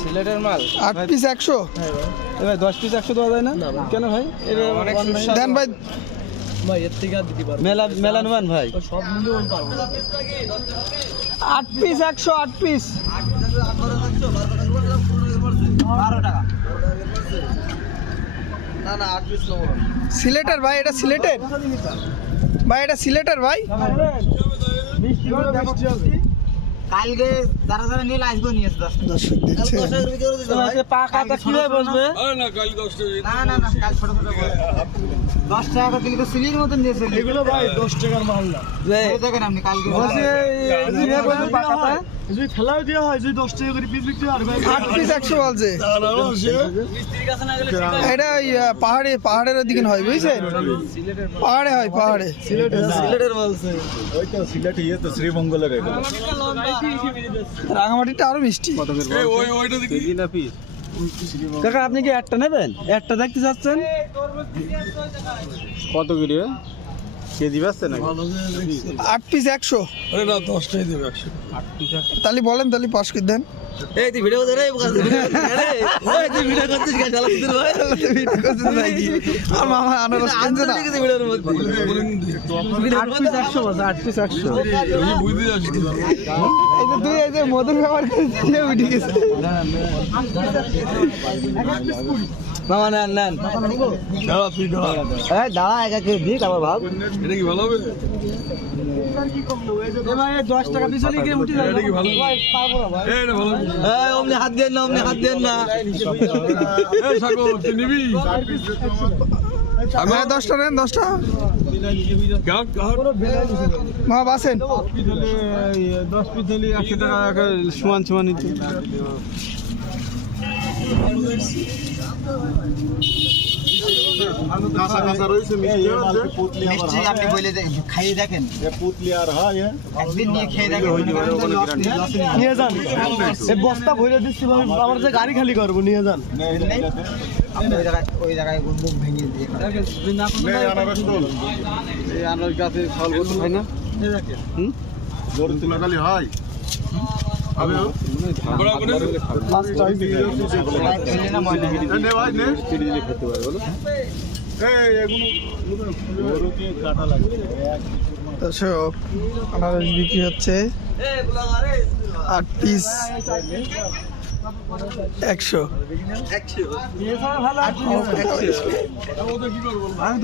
সিলেটের মাল 8 পিস 100 ভাই 10 পিস 100 দেওয়া যায় না কেন ভাই দেন ভাই ভাই এর থেকে আর দিতে পারবো মেলা নেবেন ভাই সব মিলিয়ে আমি পারবো 8 পিস 100 8 পিস 12 টাকা না না 8 পিস নেবো সিলেটের ভাই, এটা সিলেটের ভাই, এটা সিলেটের ভাই। কালকে যারা যারা নিয়ে আসবো নিয়ে আসবে দর্শক দেখছে পাকাটা কিভাবে বসবে না না না কাল ছোট ছোট 10 টাকা দিলে তো সিলির মতন দিয়েছে এগুলো ভাই 10 টাকার মাল না। দেখেন আপনি কালকে যদি ঠেলাও দেওয়া হয় যদি 10 টাকা করে পিস বিক্রি হয় ভাই 8 পিস 100 বলছে। মিস্ত্রির কাছে না গেলে এটা ওই পাহাড়ের ওদিকে হয় বুঝছেন, পাহাড়ে হয়, পাহাড়ে। সিলেটের বলছে ওই তো সিলেট ইয়ে তো শ্রীমঙ্গলের এগুলো রাঙামাটিটা আরো মিষ্টি। কাকা আপনি কি একটা নেবেন? একটা দেখতে যাচ্ছেন কত করে কেজি বেচছে নাকি 8 পিস 100। আরে না 10 টাকাই দেবে 100 তাহলে বলেন, তাহলে পাস করে দেন। এই তুই ভিডিও করে রে আরে ওই তুই ভিডিও করছিস কেন শালা তুই ভাই ভিডিও করছেন নাকি? আর মামা আনারস কিনছে না। ভিডিওর মধ্যে 8 পিস 100 বলছে, 8 পিস 100। আমি বুঝতে যাচ্ছি এই যে তুই এই যে মধুর ব্যবহার করেছিস, উঠে গেছে। মামা নেন নেন দাঁড়া তুই দাঁড়া এই দাঁড়া একা কে দিক আবার ভাব এটা কি ভালো হবে এ ভাই 10 টাকা পিস হলে কি উঠে যাবে? এটা কি ভালো ভাই পারবো না ভাই। এটা ভালো এই ওমনি হাত দেন না ওমনি হাত দেন না এই সাগর তুই নিবি ভাই 10টা নেন, 10টা। কাট কাট মা বাসেন 10 পিস হলে 100 টাকা সমান সমান নিতে কাঁচা কাঁচা রয়েছে মিষ্টি আপনি বলে খাইয়ে দেখেন পুতলি আর হয় একদিন নিয়ে খেয়ে দেখেন নিয়ে যান এই বস্তা ভরে দিচ্ছি আমার যে গাড়ি খালি করবো নিয়ে যান আপনি ওই জায়গায় মুখ ভেঙে দিয়ে এই আনারস গাছে ফল করতে হয় না গরু তুলা খালি হয় দর্শক আনারস বিক্রি হচ্ছে 8 পিস 100।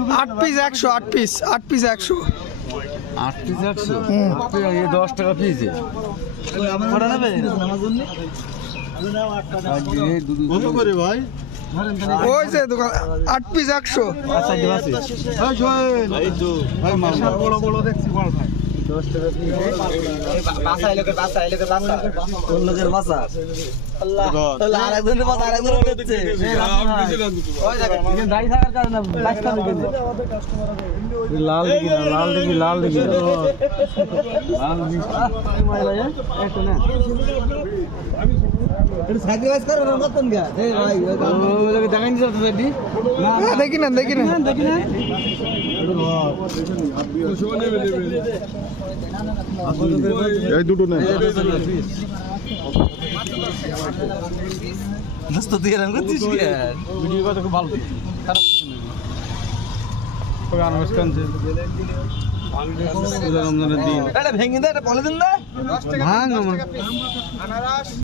8 piece 100, 8 piece 100। 8 পিস 100 হুম। 10 টাকা পিস কটা নেবে কত করে ভাই ওই যে দোকান 8 পিস 100। ভাই মাল বড় বড় দেখছি বড় ভাই বাসা এলাকা বাসা এলাকা বাসা কোন লোকের বাসা আল্লাহ আল্লাহ আরেকজনের বাসা আরেকজনের দিচ্ছে ওই জায়গা দাই থাকার কারণে বাসটা দিকে লাল দিকে লাল দিকে লাল দিকে লাল মাইলা একটু না এটা স্যাক্রিফাইস করো না মতন গা এই ভাই ওই লোকে দেখাই দিছ তো রেডি না দেখি না দেখি না এই দুটো নেই দোস্ত তুই এরকম করছিস কি ভিডিও কত খুব ভালো খারাপ তবে আনারস কানছে রমজানের দিন এটা ভেঙে দে এটা বলে দিন না ভাঙ আমার